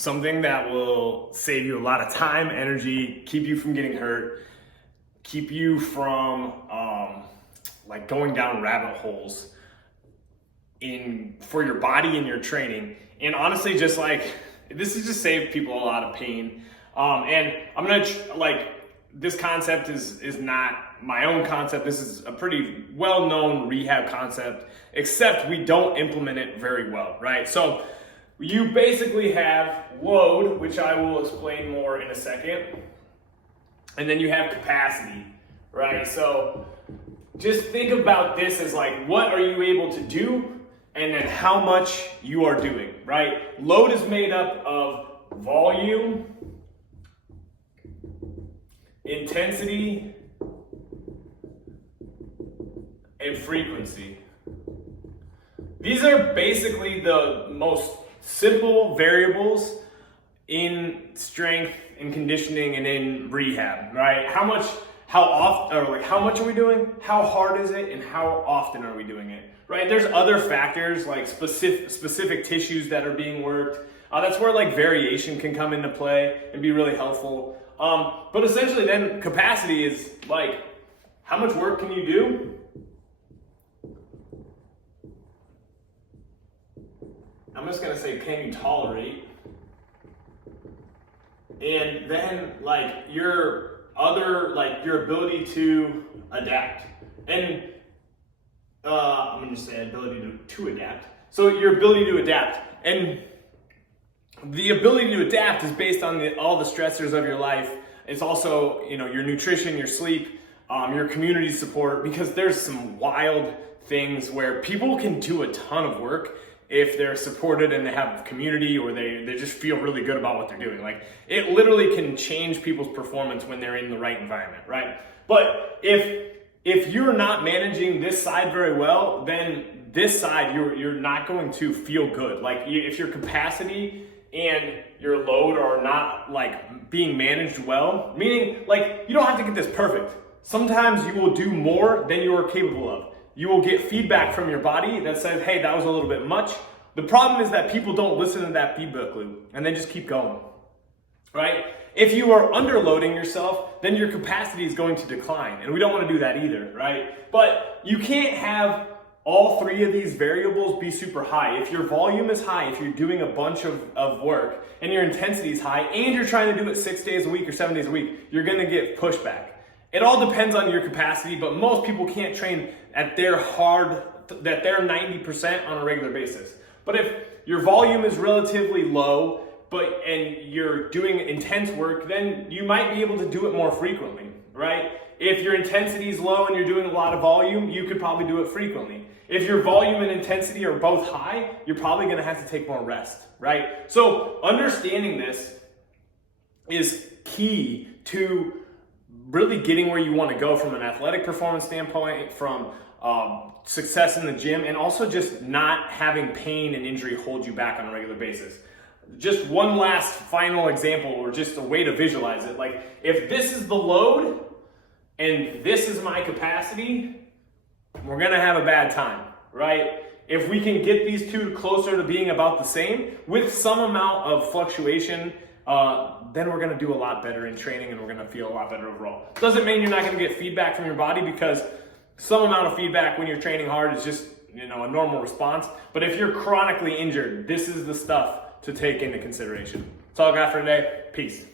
something that will save you a lot of time, energy, keep you from getting hurt, keep you from like going down rabbit holes for your body and your training. And honestly, just like this has just saved people a lot of pain. And I'm gonna this concept is not my own concept. This is a pretty well-known rehab concept, except we don't implement it very well, right? So you basically have load, which I will explain more in a second, and then you have capacity, right? So just think about this as like, what are you able to do, and then how much you are doing, right? Load is made up of volume, intensity, and frequency. These are basically the most simple variables in strength and conditioning and in rehab, right? How much are we doing? How hard is it? And how often are we doing it, right? There's other factors like specific tissues that are being worked. That's where like variation can come into play and be really helpful. But essentially then capacity is like, how much work can you do? I'm just gonna say, can you tolerate? And then like your ability to adapt. And I'm gonna say ability to adapt. So your ability to adapt. And the ability to adapt is based on all the stressors of your life. It's also, your nutrition, your sleep, your community support, because there's some wild things where people can do a ton of work if they're supported and they have community, or they just feel really good about what they're doing. Like, it literally can change people's performance when they're in the right environment, right? But if you're not managing this side very well, then this side, you're not going to feel good. Like, if your capacity and your load are not like being managed well, meaning like you don't have to get this perfect. Sometimes you will do more than you are capable of. You will get feedback from your body that says, hey, that was a little bit much. The problem is that people don't listen to that feedback loop and they just keep going, right? If you are underloading yourself, then your capacity is going to decline, and we don't want to do that either, right? But you can't have all three of these variables be super high. If your volume is high, if you're doing a bunch of work and your intensity is high and you're trying to do it 6 days a week or 7 days a week, you're gonna get pushback. It all depends on your capacity, but most people can't train at their 90% on a regular basis. But if your volume is relatively low, and you're doing intense work, then you might be able to do it more frequently, right? If your intensity is low and you're doing a lot of volume, you could probably do it frequently. If your volume and intensity are both high, you're probably gonna have to take more rest, right? So understanding this is key to really getting where you wanna go from an athletic performance standpoint, from success in the gym, and also just not having pain and injury hold you back on a regular basis. Just one last final example, or just a way to visualize it. Like, if this is the load and this is my capacity, we're gonna have a bad time, right? If we can get these two closer to being about the same with some amount of fluctuation, then we're gonna do a lot better in training and we're gonna feel a lot better overall. Doesn't mean you're not gonna get feedback from your body, because some amount of feedback when you're training hard is just, a normal response. But if you're chronically injured, this is the stuff to take into consideration. That's all I got for today. Peace.